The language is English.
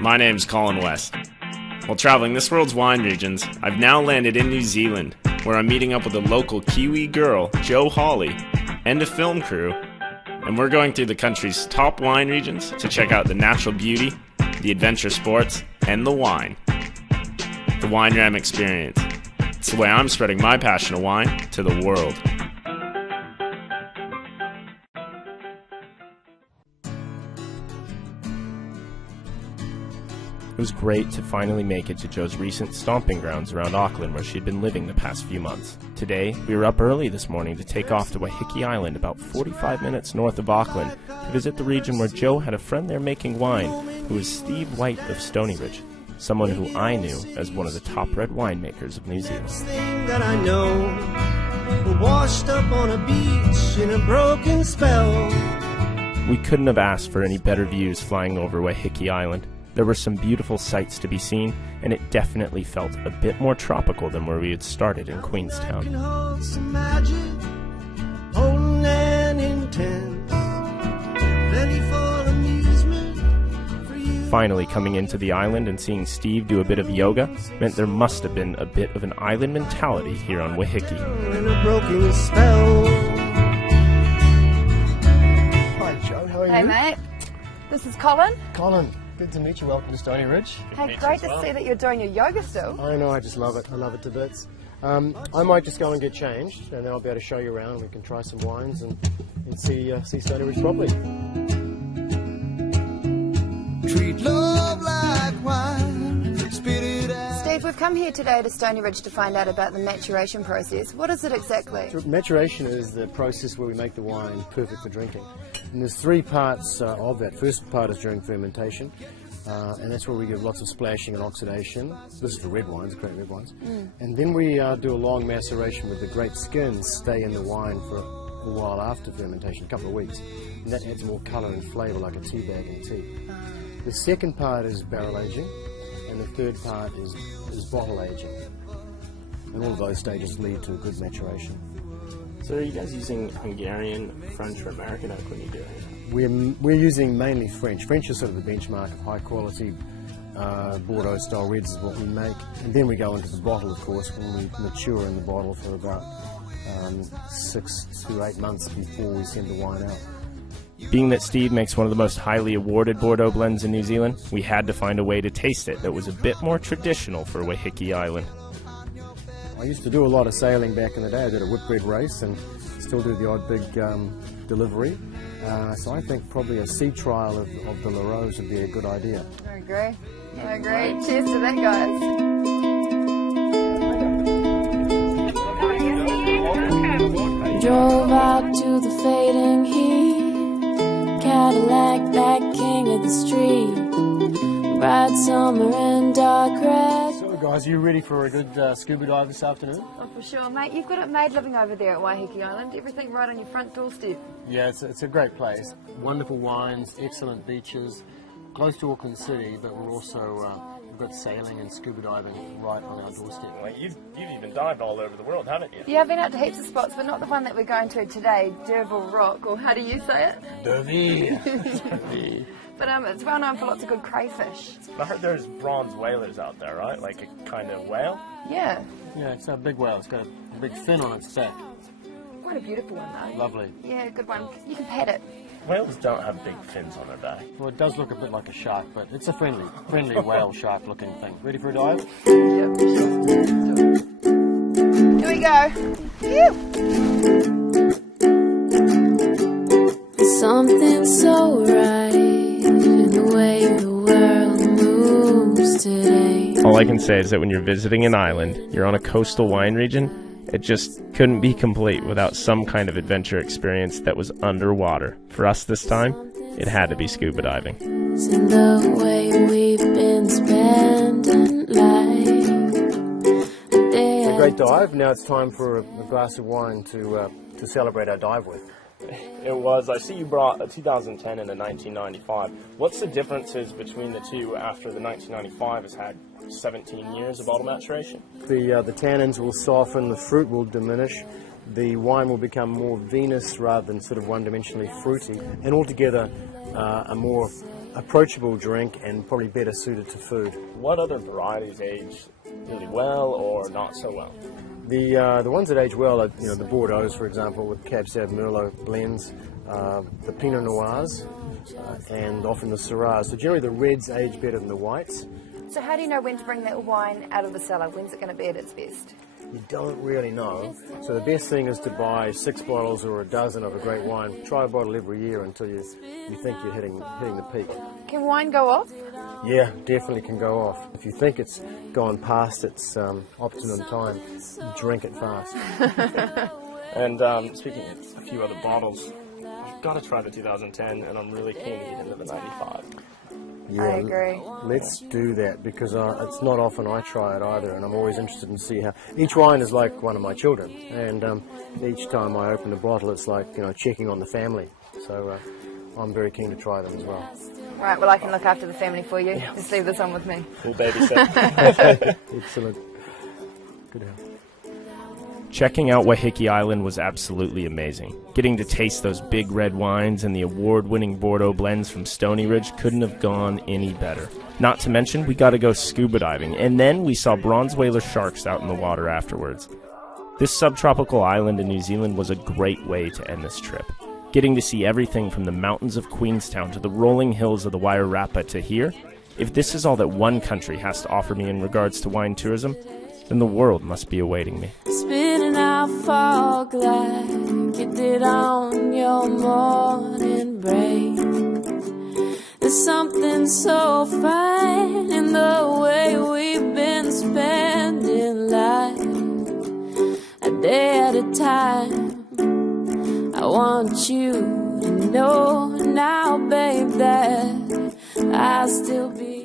My name's Colin West. While traveling this world's wine regions, I've now landed in New Zealand, where I'm meeting up with a local Kiwi girl, Jo Hawley, and a film crew, and we're going through the country's top wine regions to check out the natural beauty, the adventure sports, and the wine. The WineRAM experience. It's the way I'm spreading my passion of wine to the world. It was great to finally make it to Jo's recent stomping grounds around Auckland, where she'd been living the past few months. Today, we were up early this morning to take off to Waiheke Island, about 45 minutes north of Auckland, to visit the region where Jo had a friend there making wine, who was Steve White of Stony Ridge, someone who I knew as one of the top red winemakers of New Zealand. That I know, washed up on a beach in a broken spell. We couldn't have asked for any better views flying over Waiheke Island. There were some beautiful sights to be seen, and it definitely felt a bit more tropical than where we had started in Queenstown. Finally coming into the island and seeing Steve do a bit of yoga meant there must have been a bit of an island mentality here on Waiheke. Hi Jo, how are you? Hey mate, this is Colin. Colin, good to meet you. Welcome to Stony Ridge. Hey, great to see that you're doing your yoga still. I know, I just love it. I love it to bits. I might just go and get changed, and then I'll be able to show you around. We can try some wines and see Stony Ridge properly. Treat love like wine, spit it out. Steve, we've come here today to Stony Ridge to find out about the maturation process. What is it exactly? Maturation is the process where we make the wine perfect for drinking. And there's three parts of that. First part is during fermentation, and that's where we get lots of splashing and oxidation. This is for red wines, great red wines. And then we do a long maceration where the grape skins stay in the wine for a while after fermentation, a couple of weeks. And that adds more colour and flavour like a tea bag in tea. The second part is barrel aging, and the third part is bottle aging. And all of those stages lead to a good maturation. So are you guys using Hungarian, French, or American oak when you do it? We're using mainly French. French is sort of the benchmark of high quality Bordeaux style reds is what we make. And then we go into the bottle, of course, when we mature in the bottle for about 6 to 8 months before we send the wine out. Being that Steve makes one of the most highly awarded Bordeaux blends in New Zealand, we had to find a way to taste it that was a bit more traditional for Waiheke Island. I used to do a lot of sailing back in the day. I did a whitbread race and still do the odd big delivery. So I think probably a sea trial of the Larose would be a good idea. I agree. I agree. Cheers to that, guys. Drove out to the fading heat, Cadillac, that king of the street, bright summer and dark red. So guys, are you ready for a good scuba dive this afternoon? Oh, for sure, mate. You've got it made living over there at Waiheke Island. Everything right on your front doorstep. Yeah, it's a great place. Wonderful wines, excellent beaches, close to Auckland City, but we're also we've got sailing and scuba diving right on our doorstep. Well, you've even dived all over the world, haven't you? Yeah, I've been out to heaps of spots, but not the one that we're going to today, Derville Rock, or how do you say it? Derville. But it's well known for lots of good crayfish. I heard there's bronze whalers out there, right? Like a kind of whale? Yeah. Yeah, it's a big whale. It's got a big fin on its back. Quite a beautiful one, though. Lovely. Yeah, good one. You can pet it. Whales don't have big fins on their back. Well, it does look a bit like a shark, but it's a friendly whale shark looking thing. Ready for a dive? Yep, sure. Here we go. Something so right in the way the world moves today. All I can say is that when you're visiting an island, you're on a coastal wine region, it just couldn't be complete without some kind of adventure experience that was underwater. For us this time, it had to be scuba diving. In the way we've been spending life. It's a great dive. Now it's time for a glass of wine to celebrate our dive with. It was. I see you brought a 2010 and a 1995. What's the differences between the two after the 1995 has had 17 years of bottle maturation? The tannins will soften, the fruit will diminish, the wine will become more vinous rather than sort of one-dimensionally fruity, and altogether a more approachable drink and probably better suited to food. What other varieties age really well or not so well? The ones that age well are, the Bordeaux, for example, with Cab Sauv Merlot blends, the Pinot Noirs, and often the Syrahs. So generally the reds age better than the whites. So how do you know when to bring that wine out of the cellar? When's it going to be at its best? You don't really know. So the best thing is to buy 6 bottles or a dozen of a great wine. Try a bottle every year until you think you're hitting the peak. Can wine go off? Yeah, definitely can go off. If you think it's gone past its optimum time, drink it fast. And speaking of a few other bottles, I've got to try the 2010, and I'm really keen to get into the 95. Yeah, I agree. Let's do that, because it's not often I try it either, and I'm always interested in see how. Each wine is like one of my children, and each time I open a bottle, it's like checking on the family. So I'm very keen to try them as well. Right, well I can look after the family for you. Just leave this on with me. We'll babysit. Excellent. Good help. Checking out Waiheke Island was absolutely amazing. Getting to taste those big red wines and the award-winning Bordeaux blends from Stony Ridge couldn't have gone any better. Not to mention, we got to go scuba diving, and then we saw bronze whaler sharks out in the water afterwards. This subtropical island in New Zealand was a great way to end this trip. Getting to see everything from the mountains of Queenstown to the rolling hills of the Wairarapa to here, if this is all that one country has to offer me in regards to wine tourism, then the world must be awaiting me. Spinning out fog like you did on your morning break. There's something so fine in the way we've been spending life, a day at a time. I want you to know now, babe, that I'll still be